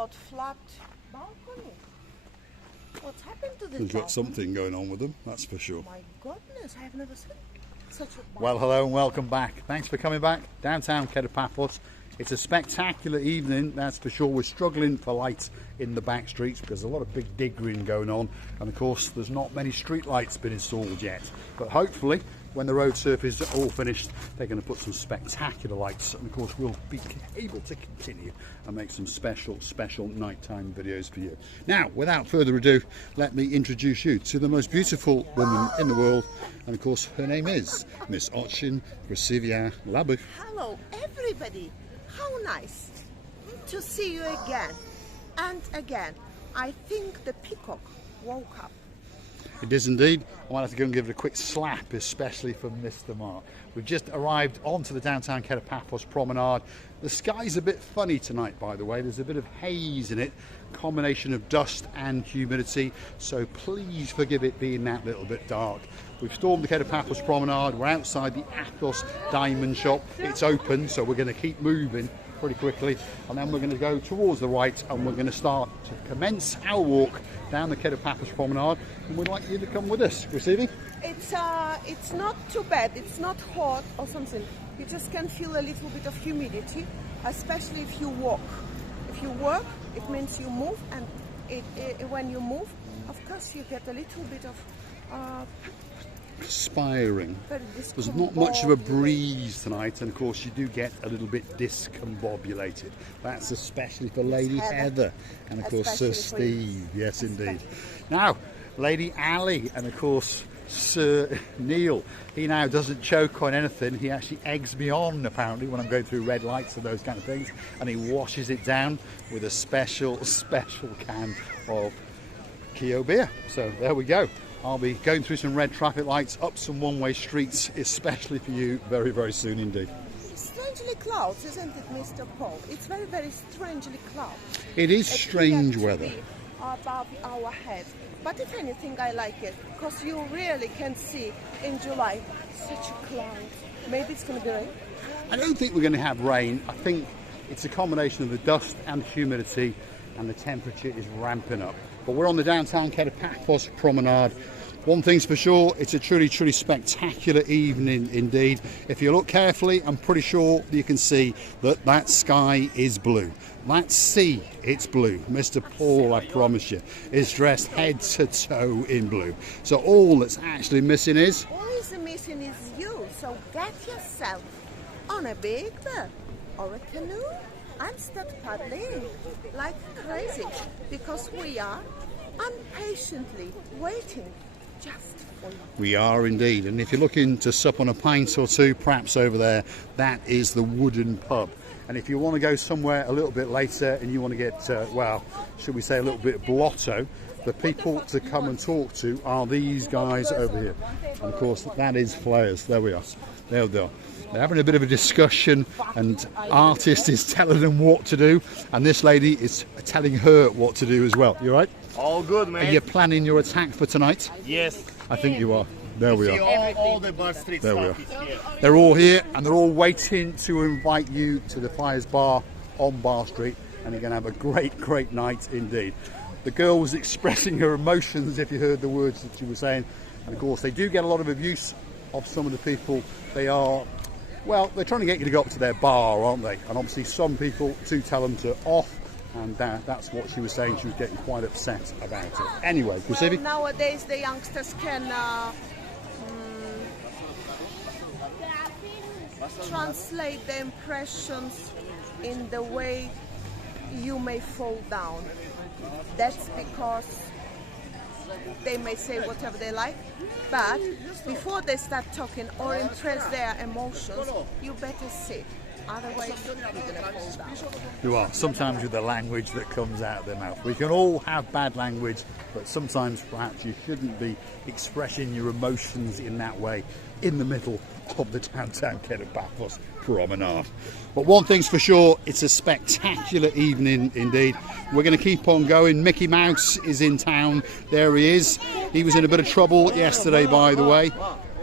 got flat balcony. What's happened to this They've got balcony? something going on with them, that's for sure. My goodness, I've never seen such a balcony. Well, hello and welcome back. Thanks for coming back. Downtown Kato Paphos. It's a spectacular evening, that's for sure. We're struggling for lights in the back streets because there's a lot of big diggering going on. And of course, there's not many street lights been installed yet. But hopefully, when the road surface is all finished, they're going to put some spectacular lights. And of course, we'll be able to continue and make some special nighttime videos for you. Now, without further ado, let me introduce you to the most beautiful woman in the world. And of course, her name is Miss Ochin Grasivia Labu. Hello, everybody. How nice to see you again and again. I think the peacock woke up. It is indeed. I might have to go and give it a quick slap, especially for Mr. Mark. We've just arrived onto the downtown Kato Paphos Promenade. The sky's a bit funny tonight, by the way. There's a bit of haze in it, combination of dust and humidity, so please forgive it being that little bit dark. We've stormed the Kato Paphos Promenade. We're outside the Athos Diamond Shop. It's open, so we're going to keep moving pretty quickly, and then we're going to go towards the right and we're going to start to commence our walk down the Kato Paphos Promenade, and we'd like you to come with us. Receiving? It's not too bad. It's not hot or something. You just can feel a little bit of humidity, especially if you walk. If you walk, it means you move, and when you move, of course, you get a little bit of Perspiring. There's not much of a breeze tonight, and of course you do get a little bit discombobulated. That's especially for Lady Heather and of course Sir Steve. Yes, indeed. Now, Lady Ali and of course Sir Neil. He now doesn't choke on anything. He actually eggs me on apparently when I'm going through red lights and those kind of things, and he washes it down with a special can of Kio beer. So there we go. I'll be going through some red traffic lights, up some one-way streets, especially for you, very, very soon indeed. Strangely clouds, isn't it, Mr. Paul? It's very, very strangely clouds. It is strange weather. Above our heads. But if anything, I like it, because you really can see in July such a cloud. Maybe it's going to be rain. I don't think we're going to have rain. I think it's a combination of the dust and humidity, and the temperature is ramping up. But we're on the downtown Kato Paphos Promenade. One thing's for sure, it's a truly spectacular evening indeed. If you look carefully, I'm pretty sure you can see that that sky is blue. That sea, it's blue. Mr. Paul, I promise you, is dressed head to toe in blue. So all that's actually missing is... All is missing is you, so get yourself on a big bird or a canoe and start paddling like crazy, because we are impatiently waiting just for you. We are indeed, and if you're looking to sup on a pint or two, perhaps over there, that is the Wooden Pub. And if you want to go somewhere a little bit later and you want to get, well, should we say a little bit blotto, the people to come and talk to are these guys over here. And of course, that is Flares. There we are. There they are. They're having a bit of a discussion, and artist is telling them what to do, and this lady is telling her what to do as well. You all right? All good, man. Are you planning your attack for tonight? Yes. I think you are. There we are. All the bar street There we stuff are. is here. They're all here, and they're all waiting to invite you to the Fires Bar on Bar Street, and you're going to have a great night indeed. The girl was expressing her emotions, if you heard the words that she was saying, and of course they do get a lot of abuse of some of the people. They are, well, they're trying to get you to go up to their bar, aren't they? And obviously some people do tell them to off, and that's what she was saying. She was getting quite upset about it. Anyway, well, nowadays the youngsters can translate the impressions in the way you may fall down. That's because they may say whatever they like, but before they start talking or express their emotions, you better sit. Otherwise, you're gonna fall down. You are. Sometimes with the language that comes out of their mouth. We can all have bad language, but sometimes perhaps you shouldn't be expressing your emotions in that way in the middle of the downtown Kato Paphos Promenade. But one thing's for sure, it's a spectacular evening indeed. We're going to keep on going. Mickey Mouse is in town. There he is. He was in a bit of trouble yesterday, by the way.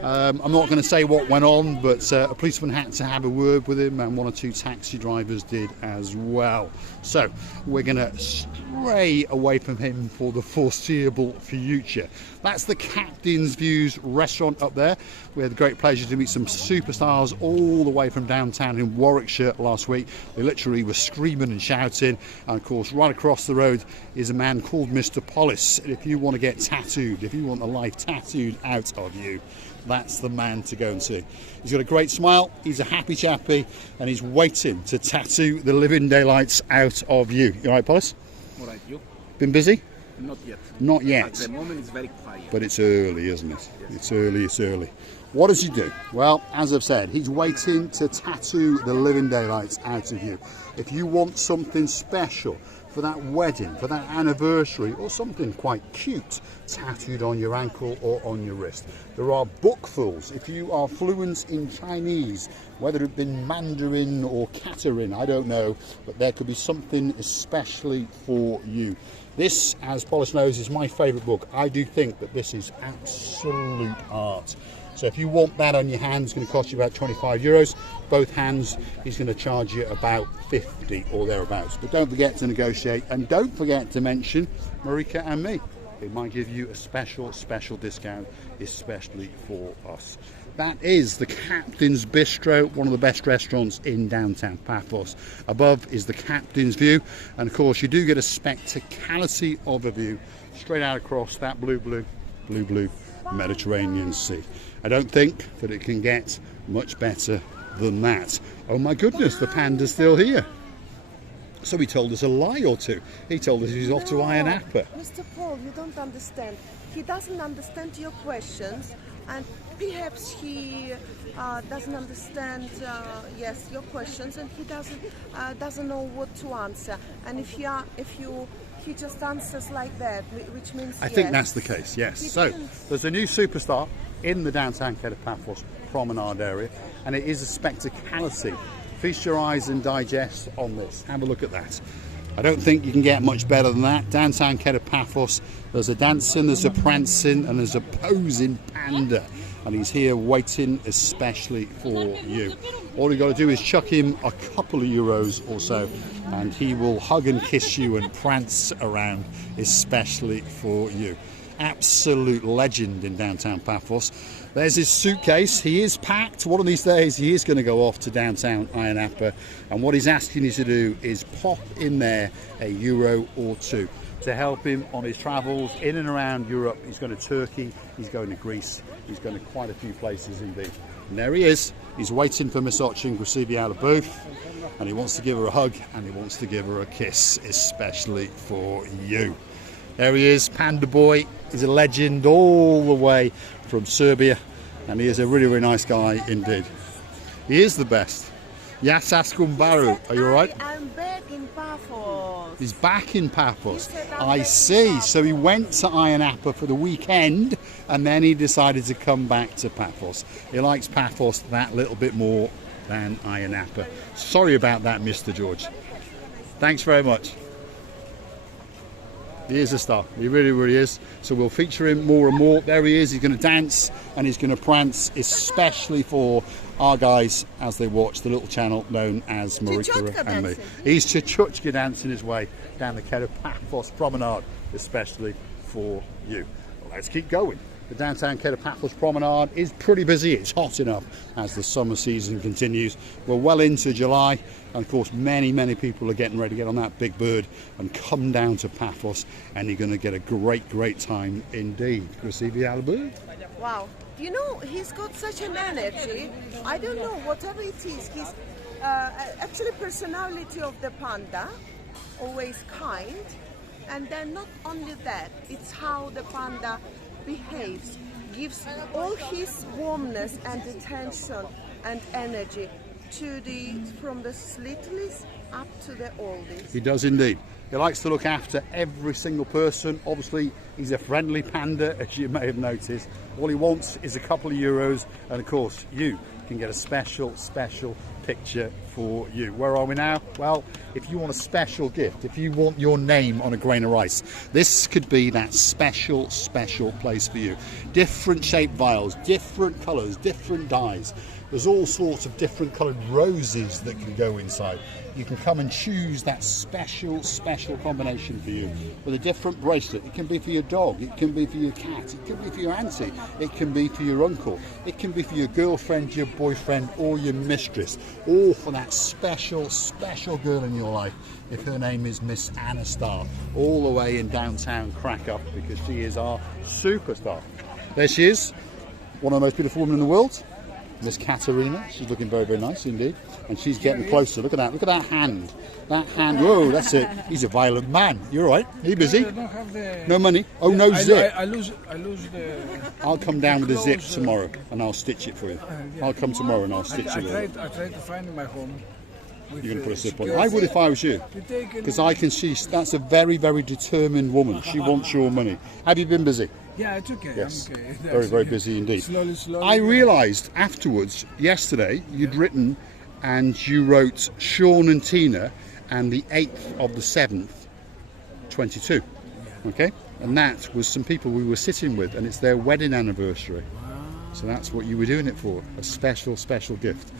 I'm not going to say what went on, but a policeman had to have a word with him, and 1 or 2 taxi drivers did as well. So we're going to stray away from him for the foreseeable future. That's the Captain's Views restaurant up there. We had the great pleasure to meet some superstars all the way from downtown in Warwickshire last week. They literally were screaming and shouting. And of course, right across the road is a man called Mr. Paphos. And if you want to get tattooed, if you want the life tattooed out of you, that's the man to go and see. He's got a great smile, he's a happy chappy, and he's waiting to tattoo the living daylights out of you. You all right, Paphos? All right, you? Been busy? Not yet. Not yet. At the moment it's very quiet. But it's early, isn't it? Yes. It's early. What does he do? Well, as I've said, he's waiting to tattoo the living daylights out of you. If you want something special for that wedding, for that anniversary, or something quite cute tattooed on your ankle or on your wrist, there are bookfuls. If you are fluent in Chinese, whether it be Mandarin or Catering, I don't know, but there could be something especially for you. This, as Paphos knows, is my favourite book. I do think that this is absolute art. So if you want that on your hand, it's going to cost you about 25 euros. Both hands, he's going to charge you about 50 or thereabouts. But don't forget to negotiate, and don't forget to mention Marika and me. It might give you a special discount, especially for us. That is the Captain's Bistro, one of the best restaurants in downtown Paphos. Above is the Captain's View, and of course you do get a spectacality of a view straight out across that blue Mediterranean Sea. I don't think that it can get much better than that. Oh my goodness, the panda's still here. So he told us a lie or two. He told us he's off to Ayia Napa. Mr. Paul, you don't understand. He doesn't understand your questions, and perhaps he doesn't understand your questions, and he doesn't know what to answer. And if he just answers like that, which means I think that's the case, yes. So there's a new superstar in the downtown Kato Paphos Promenade area, and it is a spectacality. Feast your eyes and digest on this. Have a look at that. I don't think you can get much better than that. Downtown Kato Paphos, there's a dancing, there's a prancing, and there's a posing panda. And he's here waiting especially for you. All you got to do is chuck him a couple of euros or so, and he will hug and kiss you and prance around especially for you. Absolute legend in downtown Paphos. There's his suitcase. He is packed. One of these days he is going to go off to downtown Ayia Napa, and what he's asking you to do is pop in there a euro or two to help him on his travels in and around Europe. He's going to Turkey, he's going to Greece, he's going to quite a few places indeed. And there he is. He's waiting for Miss Oching Grasivi out of booth, and he wants to give her a hug and he wants to give her a kiss, especially for you. There he is, Panda Boy. He's a legend all the way from Serbia, and he is a really nice guy indeed. He is the best. Yasas Kumbaru, are you alright? I'm back in Paphos. He's back in Paphos. I see. So he went to Ayia Napa for the weekend, and then he decided to come back to Paphos. He likes Paphos that little bit more than Ayia Napa. Sorry about that, Mr. George. Thanks very much. He is a star. He really is. So we'll feature him more and more. There he is. He's going to dance and he's going to prance, especially for our guys as they watch the little channel known as Marika and me. He's Chuchka dancing his way down the Kato Paphos Promenade, especially for you. Well, let's keep going. The downtown Kato Paphos Promenade is pretty busy. It's hot enough as the summer season continues. We're well into July, and of course many people are getting ready to get on that big bird and come down to Paphos, and you're going to get a great time indeed. Grasivi Albert. Wow, you know, he's got such an energy. I don't know, whatever it is, he's actually personality of the panda, always kind, and then not only that, it's how the panda behaves, gives all his warmness and attention and energy to from the littlest up to the oldies. He does indeed. He likes to look after every single person. Obviously, he's a friendly panda, as you may have noticed. All he wants is a couple of euros, and of course, you can get a special picture for you. Where are we now? Well, if you want a special gift, if you want your name on a grain of rice, this could be that special place for you. Different shaped vials, different colours, different dyes. There's all sorts of different coloured roses that can go inside. You can come and choose that special combination for you with a different bracelet. It can be for your dog, it can be for your cat, it can be for your auntie, it can be for your uncle, it can be for your girlfriend, your boyfriend or your mistress, or for that special girl in your life if her name is Miss Anna Starr, all the way in downtown Krakow, because she is our superstar. There she is, one of the most beautiful women in the world. Miss Katerina, she's looking very nice indeed, and she's getting closer. Look at that hand. That hand, whoa, that's it. He's a violent man. You all right? Are you busy? I don't have the... No money? Oh, no zip. I lose the... I'll come down with a zip tomorrow and I'll stitch it for you. I'll come tomorrow and I'll stitch it. I tried to find in my home. You're going to put a zip on. I would if I was you, because I can see that's a very determined woman. She wants your money. Have you been busy? Yeah, it's okay. Yes, I'm okay. very busy indeed. Slowly. I realised afterwards, yesterday, you'd written and you wrote Sean and Tina and the 8th of the 7th, 22. Okay? And that was some people we were sitting with, and it's their wedding anniversary. So that's what you were doing it for, a special gift.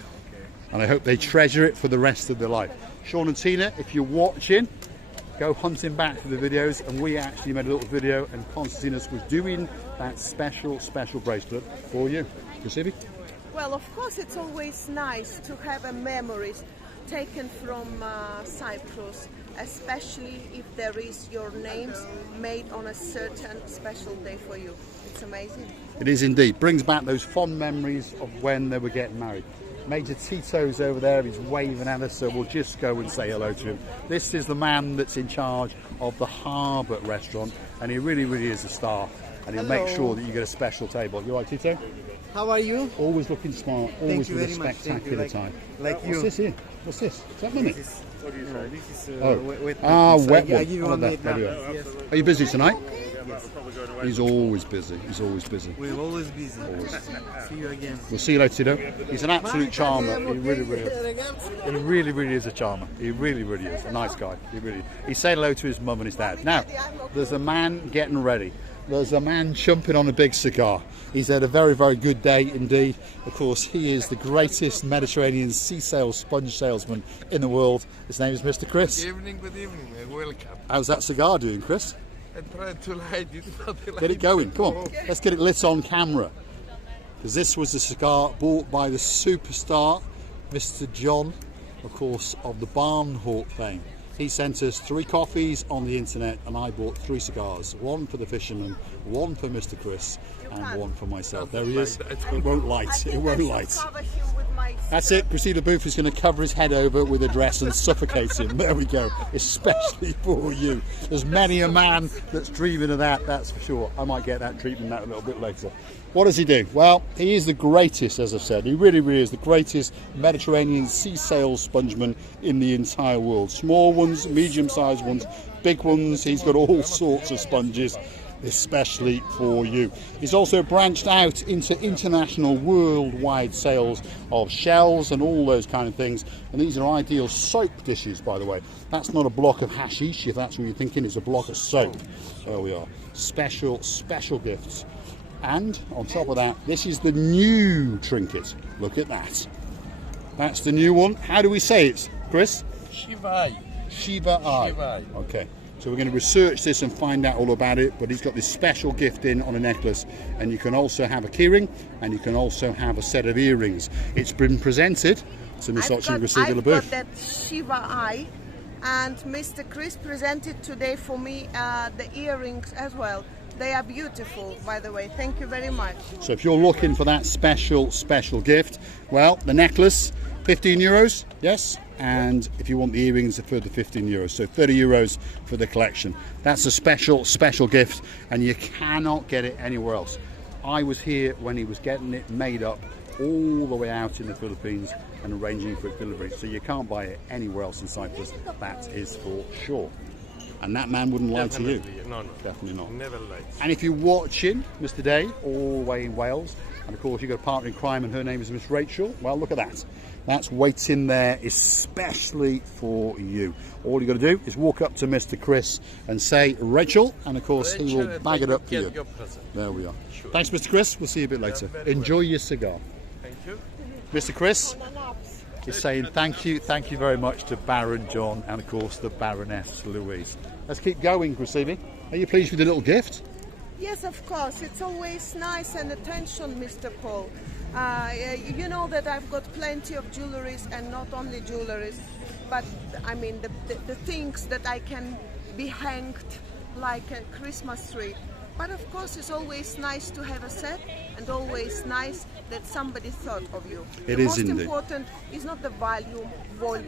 And I hope they treasure it for the rest of their life. Sean and Tina, if you're watching, go hunting back for the videos, and we actually made a little video and Constantinos was doing that special bracelet for you. Giuseppe? Well, of course it's always nice to have a memories taken from Cyprus, especially if there is your names made on a certain special day for you. It's amazing. It is indeed. Brings back those fond memories of when they were getting married. Major Tito's over there, he's waving at us, so we'll just go and say hello to him. This is the man that's in charge of the Harbour restaurant, and he really is a star, and he'll make sure that you get a special table. You all right, Tito? How are you? Always looking smart, always with a spectacular time. Like you. What's this here? What's this? Is that money? This is wet wet one. I give you one There we go. yes. Are you busy tonight? Yes. He's always busy. He's always busy. We're always busy. See you again. We'll see you later, Tito. He's an absolute charmer. He really is. He really is a charmer. He really is. A nice guy. He's saying hello to his mum and his dad. Now, there's a man getting ready. There's a man chumping on a big cigar. He's had a very good day indeed. Of course, he is the greatest Mediterranean sea sail sponge salesman in the world. His name is Mr. Chris. Good evening, welcome. How's that cigar doing, Chris? I tried to light it, but the Get light it going. Come on, is let's get it lit on camera. Because this was the cigar bought by the superstar, Mr. John, of course, of the Barnhawk fame. He sent us 3 coffees on the internet, and I bought 3 cigars. 1 for the fisherman, 1 for Mr. Chris, and 1 for myself. There he is. It won't light. It won't light. That's it. Christina Booth is going to cover his head over with a dress and suffocate him. There we go. Especially for you. There's many a man that's dreaming of that, that's for sure. I might get that treatment a little bit later. What does he do? Well, he is the greatest, as I've said. He really is the greatest Mediterranean sea sail spongeman in the entire world. Small ones, medium-sized ones, big ones. He's got all sorts of sponges, especially for you. He's also branched out into international, worldwide sales of shells and all those kind of things. And these are ideal soap dishes, by the way. That's not a block of hashish, if that's what you're thinking. It's a block of soap. There we are. Special gifts. And on top of that, this is the new trinket. Look at that. That's the new one. How do we say it, Chris? Shiva. Shiva Eye. Okay. So we're going to research this and find out all about it, but he's got this special gift in on a necklace, and you can also have a keyring, and you can also have a set of earrings. It's been presented to Miss Oching Gracida I've LaBeouf. got that Shiva Eye, and Mr. Chris presented today for me the earrings as well. They are beautiful, by the way. Thank you very much. So if you're looking for that special gift, well, the necklace, €15, yes? And if you want the earrings, a further €15. So €30 for the collection. That's a special gift, and you cannot get it anywhere else. I was here when he was getting it made up all the way out in the Philippines and arranging for its delivery. So you can't buy it anywhere else in Cyprus. That is for sure. And that man wouldn't lie to you. No. Definitely not. Never lies. And if you're watching Mr. Day, all the way in Wales, and of course you've got a partner in crime and her name is Miss Rachel, well, look at that. That's waiting there especially for you. All you got to do is walk up to Mr. Chris and say Rachel, and of course he will Rachel, bag it up for get you. your present. There we are. Sure. Thanks, Mr. Chris. We'll see you a bit later. very Enjoy your cigar. Thank you. Mr. Chris is saying thank you very much to Baron John and of course the Baroness Louise. Let's keep going, Gracini. Are you pleased with the little gift? Yes, of course. It's always nice and attention, Mr. Paul. You know that I've got plenty of jewelries, and not only jewelries, but I mean the things that I can be hanged like a Christmas tree. But of course, it's always nice to have a set, and always nice that somebody thought of you. It the is most indeed. important is not the value of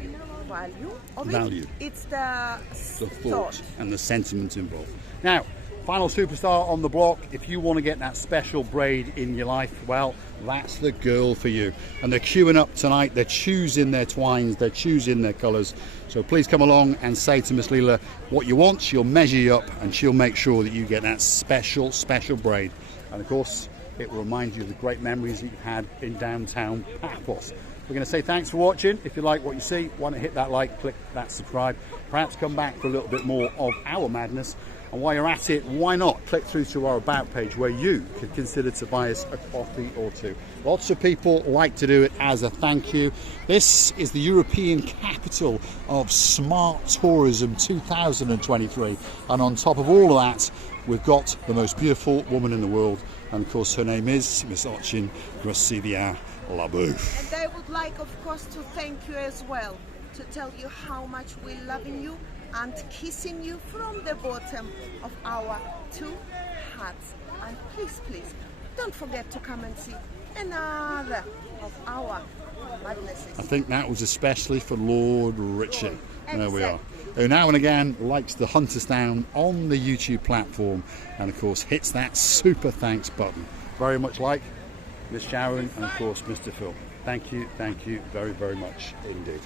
Value. it. It's the Thought and the sentiment involved. Now, final superstar on the block. If you want to get that special braid in your life, well, that's the girl for you. And they're queuing up tonight. They're choosing their twines. They're choosing their colours. So please come along and say to Miss Leela what you want. She'll measure you up and she'll make sure that you get that special braid. And of course, it will remind you of the great memories that you've had in downtown Paphos. We're going to say thanks for watching. If you like what you see, why not hit that like, click that subscribe. Perhaps come back for a little bit more of our madness. And while you're at it, why not click through to our About page where you could consider to buy us a coffee or two. Lots of people like to do it as a thank you. This is the European capital of smart tourism 2023. And on top of all of that, we've got the most beautiful woman in the world. And of course, her name is Miss Ochin Gracivia Labouf. And I would like, of course, to thank you as well, to tell you how much we're loving you and kissing you from the bottom of our two hearts. And please, please, don't forget to come and see another of our madnesses. I think that was especially for Lord Richard. There we are. Who now and again likes to hunt us down on the YouTube platform and of course hits that super thanks button. Very much like Miss Sharon and of course Mr. Phil. Thank you very, very much indeed.